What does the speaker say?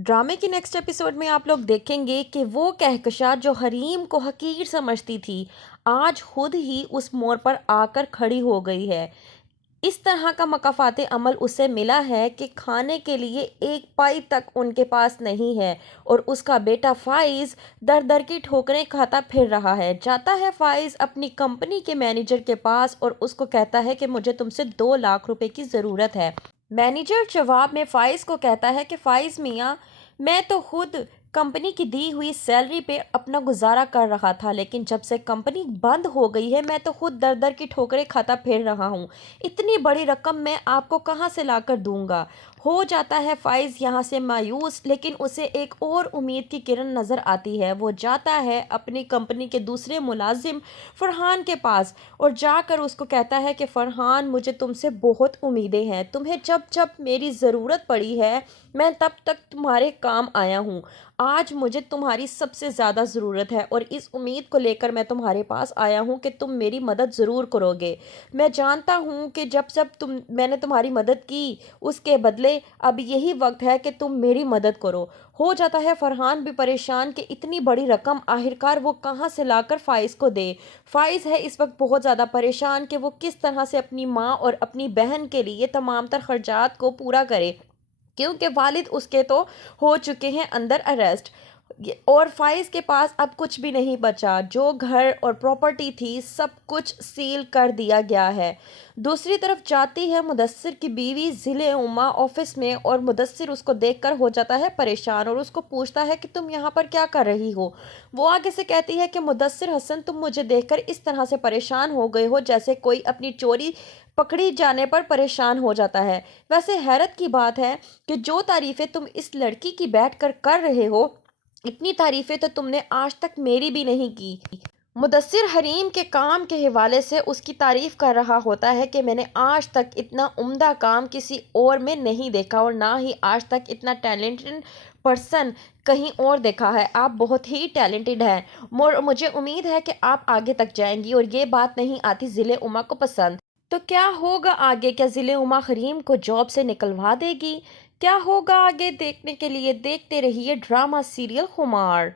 ڈرامے کی next episode میں آپ لوگ دیکھیں گے کہ وہ کہکشاں جو حریم کو حقیر سمجھتی تھی آج خود ہی اس موڑ پر آ کر کھڑی ہو گئی ہے۔ اس طرح کا مکافات عمل اسے ملا ہے کہ کھانے کے لیے ایک پائی تک ان کے پاس نہیں ہے، اور اس کا بیٹا فائز در در کی ٹھوکریں کھاتا پھر رہا ہے۔ جاتا ہے فائز اپنی کمپنی کے مینیجر کے پاس اور اس کو کہتا ہے کہ مجھے تم سے 2 لاکھ روپے کی ضرورت ہے۔ مینیجر جواب میں فائز کو کہتا ہے کہ فائز میاں، میں تو خود کمپنی کی دی ہوئی سیلری پہ اپنا گزارا کر رہا تھا، لیکن جب سے کمپنی بند ہو گئی ہے میں تو خود در در کی ٹھوکریں کھاتا پھر رہا ہوں۔ اتنی بڑی رقم میں آپ کو کہاں سے لا کر دوں گا؟ ہو جاتا ہے فائز یہاں سے مایوس، لیکن اسے ایک اور امید کی کرن نظر آتی ہے۔ وہ جاتا ہے اپنی کمپنی کے دوسرے ملازم فرحان کے پاس اور جا کر اس کو کہتا ہے کہ فرحان، مجھے تم سے بہت امیدیں ہیں، تمہیں جب جب میری ضرورت پڑی ہے میں تب تک تمہارے کام آیا ہوں۔ آج مجھے تمہاری سب سے زیادہ ضرورت ہے اور اس امید کو لے کر میں تمہارے پاس آیا ہوں کہ تم میری مدد ضرور کرو گے۔ میں جانتا ہوں کہ جب میں نے تمہاری مدد کی اس کے بدلے اب یہی وقت ہے کہ تم میری مدد کرو۔ ہو جاتا ہے فرحان بھی پریشان کہ اتنی بڑی رقم آخرکار وہ کہاں سے لا کر فائز کو دے۔ فائز ہے اس وقت بہت زیادہ پریشان کہ وہ کس طرح سے اپنی ماں اور اپنی بہن کے لیے تمام تر خرچات کو پورا کرے، کیونکہ والد اس کے تو ہو چکے ہیں اندر اریسٹ، اور فائز کے پاس اب کچھ بھی نہیں بچا۔ جو گھر اور پراپرٹی تھی سب کچھ سیل کر دیا گیا ہے۔ دوسری طرف جاتی ہے مدثر کی بیوی ذیل عما آفس میں، اور مدثر اس کو دیکھ کر ہو جاتا ہے پریشان اور اس کو پوچھتا ہے کہ تم یہاں پر کیا کر رہی ہو؟ وہ آگے سے کہتی ہے کہ مدثر حسن، تم مجھے دیکھ کر اس طرح سے پریشان ہو گئے ہو جیسے کوئی اپنی چوری پکڑی جانے پر پریشان ہو جاتا ہے۔ ویسے حیرت کی بات ہے کہ جو تعریفیں تم اس لڑکی کی بیٹھ کر رہے ہو، اتنی تعریفیں تو تم نے آج تک میری بھی نہیں کی۔ مدثر حریم کے کام کے حوالے سے اس کی تعریف کر رہا ہوتا ہے کہ میں نے آج تک اتنا عمدہ کام کسی اور میں نہیں دیکھا، اور نہ ہی آج تک اتنا ٹیلنٹڈ پرسن کہیں اور دیکھا ہے۔ آپ بہت ہی ٹیلنٹڈ ہیں، مجھے امید ہے کہ آپ آگے تک جائیں گی، اور یہ بات نہیں آتی ذیل عما کو پسند۔ تو کیا ہوگا آگے؟ کیا ذیل عما حریم کو جاب سے نکلوا دے گی؟ کیا ہوگا آگے؟ دیکھنے کے لیے دیکھتے رہیے ڈرامہ سیریل خمار۔